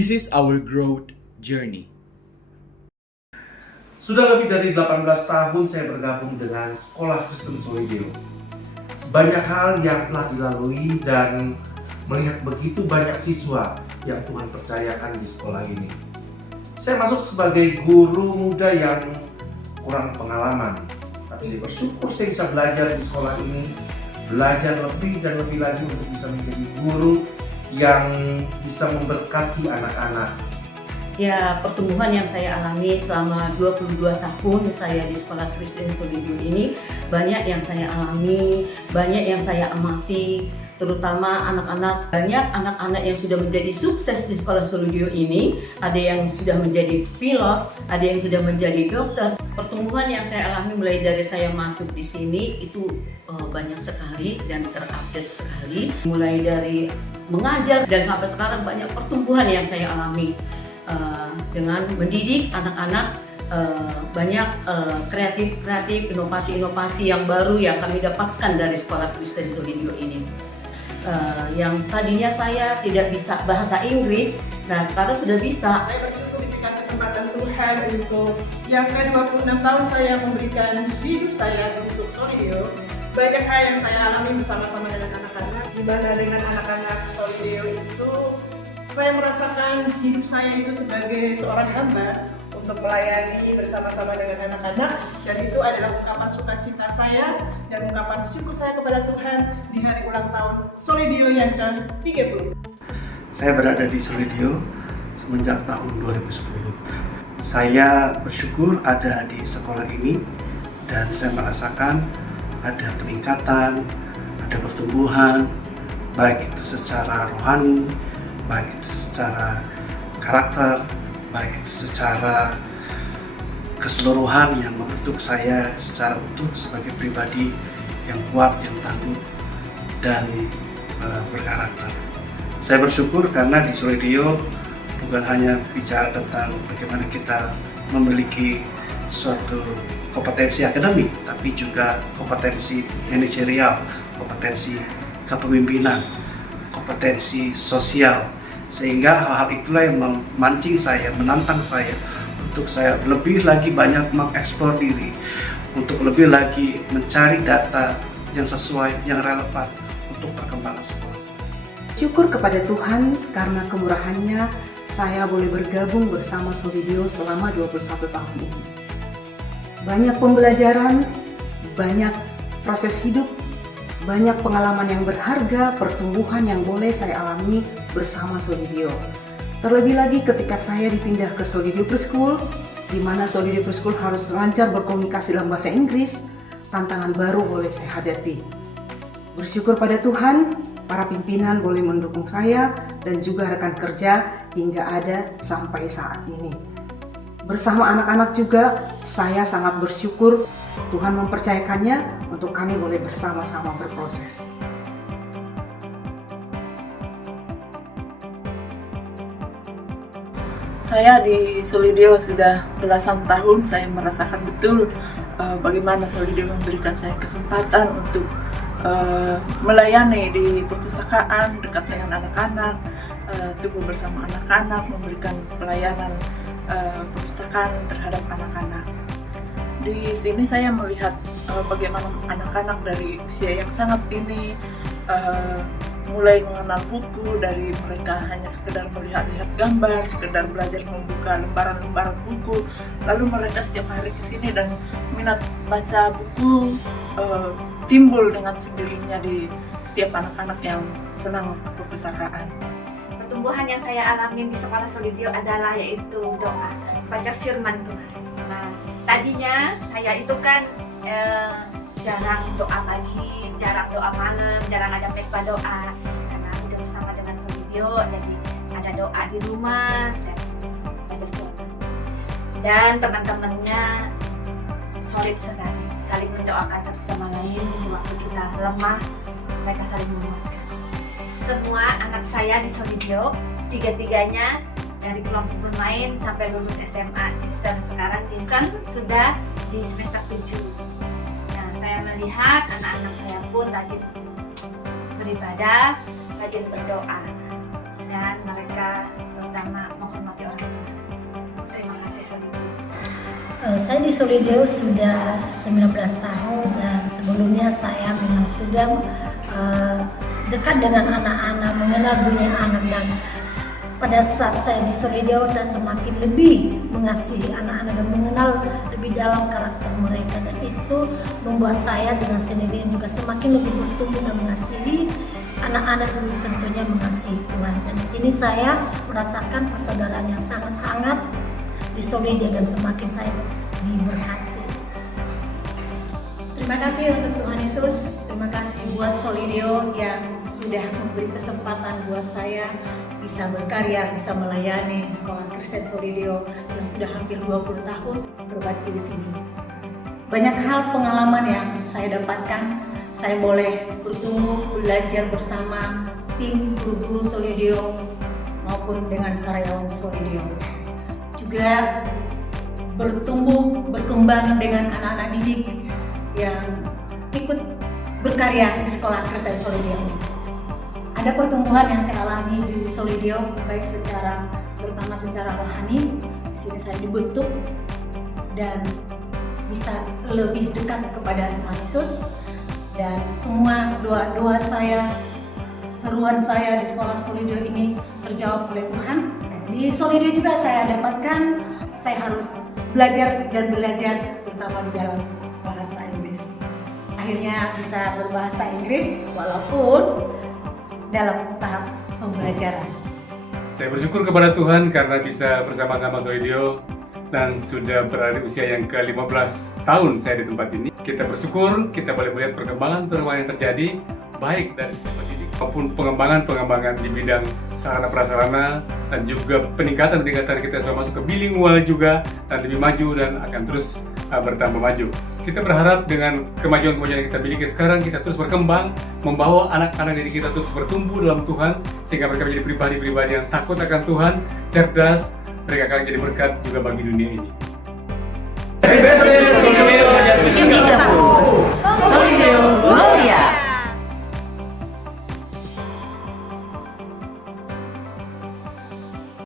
This is our growth journey. Sudah lebih dari 18 tahun saya bergabung dengan Sekolah Kristen Solidio. Banyak hal yang telah dilalui dan melihat begitu banyak siswa yang Tuhan percayakan di sekolah ini. Saya masuk sebagai guru muda yang kurang pengalaman, tapi saya bersyukur saya bisa belajar di sekolah ini, belajar lebih dan lebih lagi untuk bisa menjadi guru yang bisa memberkati anak-anak. Ya, pertumbuhan yang saya alami selama 22 tahun saya di Sekolah Kristen Solidio ini, banyak yang saya alami, banyak yang saya amati, terutama anak-anak. Banyak anak-anak yang sudah menjadi sukses di Sekolah Solidio ini, ada yang sudah menjadi pilot, ada yang sudah menjadi dokter. Pertumbuhan yang saya alami mulai dari saya masuk di sini itu banyak sekali dan terupdate sekali. Mulai dari mengajar dan sampai sekarang banyak pertumbuhan yang saya alami dengan mendidik anak-anak. Banyak kreatif, inovasi-inovasi yang baru yang kami dapatkan dari Sekolah Kristen Solidio ini. Yang tadinya saya tidak bisa bahasa Inggris, nah sekarang sudah bisa. Saya bersyukur diberikan kesempatan Tuhan untuk yang ke-26 tahun saya memberikan hidup saya untuk Solidio. Banyak hal yang saya alami bersama-sama dengan anak-anak, di mana dengan anak-anak Solidio itu saya merasakan hidup saya itu sebagai seorang hamba untuk melayani bersama-sama dengan anak-anak, dan itu adalah ungkapan sukacita saya dan ungkapan syukur saya kepada Tuhan di hari ulang tahun Solidio yang ke-30. Saya berada di Solidio semenjak tahun 2010. Saya bersyukur ada di sekolah ini dan saya merasakan ada peningkatan, ada pertumbuhan, baik itu secara rohani, baik itu secara karakter, baik itu secara keseluruhan yang membentuk saya secara utuh sebagai pribadi yang kuat, yang tangguh, dan berkarakter. Saya bersyukur karena di Solidio bukan hanya bicara tentang bagaimana kita memiliki suatu kompetensi akademik, tapi juga kompetensi manajerial, kompetensi kepemimpinan, kompetensi sosial, sehingga hal-hal itulah yang memancing saya, menantang saya untuk saya lebih lagi banyak mengeksplor diri, untuk lebih lagi mencari data yang sesuai, yang relevan untuk perkembangan sekolah. Syukur kepada Tuhan karena kemurahannya saya boleh bergabung bersama Solidio selama 21 tahun ini. Banyak pembelajaran, banyak proses hidup, banyak pengalaman yang berharga, pertumbuhan yang boleh saya alami bersama Solidio. Terlebih lagi ketika saya dipindah ke Solidio Preschool, di mana Solidio Preschool harus lancar berkomunikasi dalam bahasa Inggris, tantangan baru boleh saya hadapi. Bersyukur pada Tuhan, para pimpinan boleh mendukung saya dan juga rekan kerja hingga ada sampai saat ini. Bersama anak-anak juga, saya sangat bersyukur Tuhan mempercayakannya untuk kami boleh bersama-sama berproses. Saya di Solidio sudah belasan tahun. Saya merasakan betul bagaimana Solidio memberikan saya kesempatan untuk melayani di perpustakaan, dekat dengan anak-anak, tumbuh bersama anak-anak, memberikan pelayanan perpustakaan terhadap anak-anak. Di sini saya melihat bagaimana anak-anak dari usia yang sangat dini mulai mengenal buku, dari mereka hanya sekedar melihat-lihat gambar, sekedar belajar membuka lembaran-lembaran buku, lalu mereka setiap hari ke sini dan minat baca buku timbul dengan sendirinya di setiap anak-anak yang senang perpustakaan. Pertumbuhan yang saya alami di Sekolah Solidio adalah yaitu doa, baca firman Tuhan. Nah, tadinya saya itu kan jarang doa pagi, jarang doa malam, jarang ada pespa doa. Karena udah bersama dengan Solidio, jadi ada doa di rumah dan baca firman. Dan teman-temannya solid sekali, saling mendoakan satu sama lain di waktu kita lemah, mereka saling menguatkan. Semua anak saya di Solidio, tiga-tiganya dari kelompok bermain sampai lulus SMA. Sekarang Jason sudah di semester 7. Nah, saya melihat anak-anak saya pun rajin beribadah, rajin berdoa, dan mereka pertama menghormati orang tua. Terima kasih Solidio. Saya di Solidio sudah 19 tahun dan sebelumnya saya memang sudah dekat dengan anak-anak, mengenal dunia anak, dan pada saat saya di Solidio saya semakin lebih mengasihi anak-anak dan mengenal lebih dalam karakter mereka, dan itu membuat saya dengan sendirinya juga semakin lebih bertumbuh dan mengasihi anak-anak dan tentunya mengasihi Tuhan. Dan di sini saya merasakan persaudaraan yang sangat hangat di Solidio dan semakin saya diberkati. Terima kasih untuk Tuhan Yesus. Terima kasih buat Solidio yang sudah memberi kesempatan buat saya bisa berkarya, bisa melayani di sekolah Kristen Solidio yang sudah hampir 20 tahun berbakti di sini. Banyak hal pengalaman yang saya dapatkan. Saya boleh bertumbuh, belajar bersama tim guru-guru Solidio maupun dengan karyawan Solidio. Juga bertumbuh, berkembang dengan anak-anak didik yang ikut berkarya di sekolah Kristen Solidio ini. Ada pertumbuhan yang saya alami di Solidio, baik terutama secara rohani. Di sini saya dibentuk dan bisa lebih dekat kepada Tuhan Yesus. Dan semua doa-doa saya, seruan saya di sekolah Solidio ini terjawab oleh Tuhan. Di Solidio juga saya dapatkan, saya harus belajar terutama di dalam bahasa Inggris. Akhirnya bisa berbahasa Inggris walaupun dalam tahap pembelajaran. Saya bersyukur kepada Tuhan karena bisa bersama-sama Solidio dan sudah berada di usia yang ke-15 tahun saya di tempat ini. Kita bersyukur kita boleh melihat perkembangan yang terjadi baik dari sisi pendidik maupun pengembangan di bidang sarana prasarana dan juga peningkatan kita sudah masuk ke bilingual juga dan lebih maju dan akan terus bertambah maju. Kita berharap dengan kemajuan yang kita miliki sekarang kita terus berkembang, membawa anak-anak didik kita terus bertumbuh dalam Tuhan sehingga mereka menjadi pribadi-pribadi yang takut akan Tuhan, cerdas, mereka akan jadi berkat juga bagi dunia ini. Solidio Gloria.